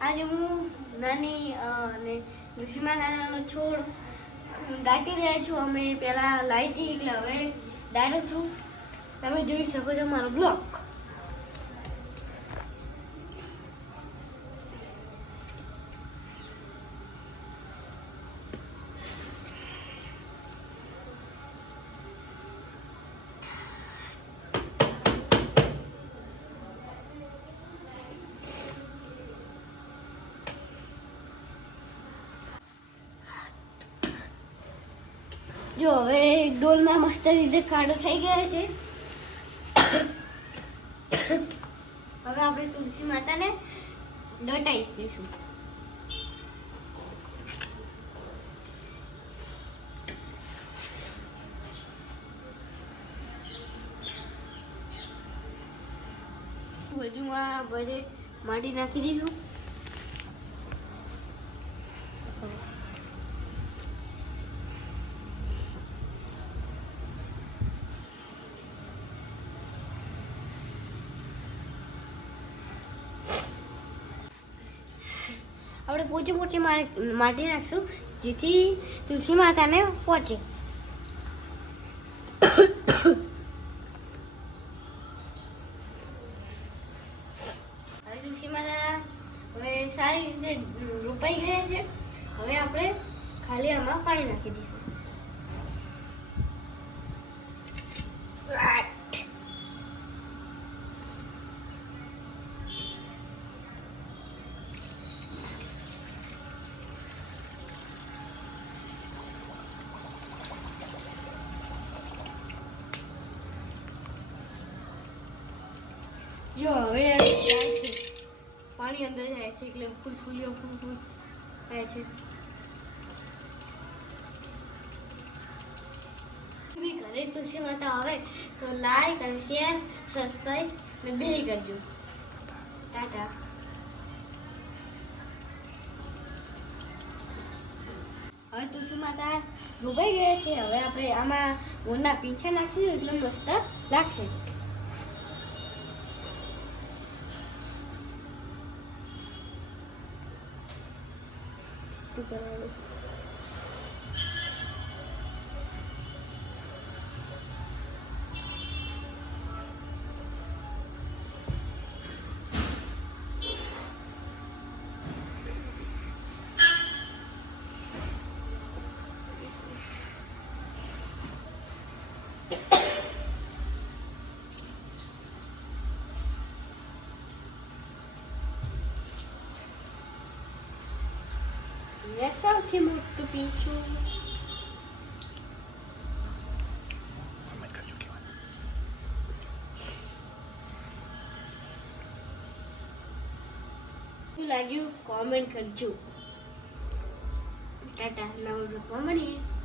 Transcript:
આજે હું નાની અને અને નાનાનો છોડ દાટી રહ્યા છું. અમે પહેલાં લાવી હતી, એટલે હવે દાટું છું. તમે જોઈ શકો છો મારો બ્લોક. જો, હવે ડોલમાં મસ્ત રીતે કાળો થઈ ગયો છે. હવે આપણે તુલસી માતાને દટાઈ દઈશું. બાજુમાં બધે માટી નાખી દીધું. આપણે પોચી પોચી માટી નાખશું, જેથી તુલસી માતાને પહોંચે. તુલસી માતા હવે સારી રીતે રોપાઈ ગયા છે. હવે આપણે ખાલી આમાં પાણી નાખી દઈશું. જો, હવે જાય છે પાણી અંદર જાય છે, એટલે ફૂલ ફૂલીઓ, ફૂલ ફૂલ થાય છે. ઘરે તુલસી માતા આવે, તો લાઈક અને શેર સબસ્ક્રાઈબ ને બે કરજો. ટાટા. હવે તુલસી માતા ડૂબાઈ ગયા છે, હવે આપણે આમાં ઊંડા પીંછા નાખીશું, એટલે મસ્ત લાગશે. તું કરાવે મેં સૌથી મોટું પીછું લાગ્યું કોમેન્ટ કરજો ટાટા નવું મળીએ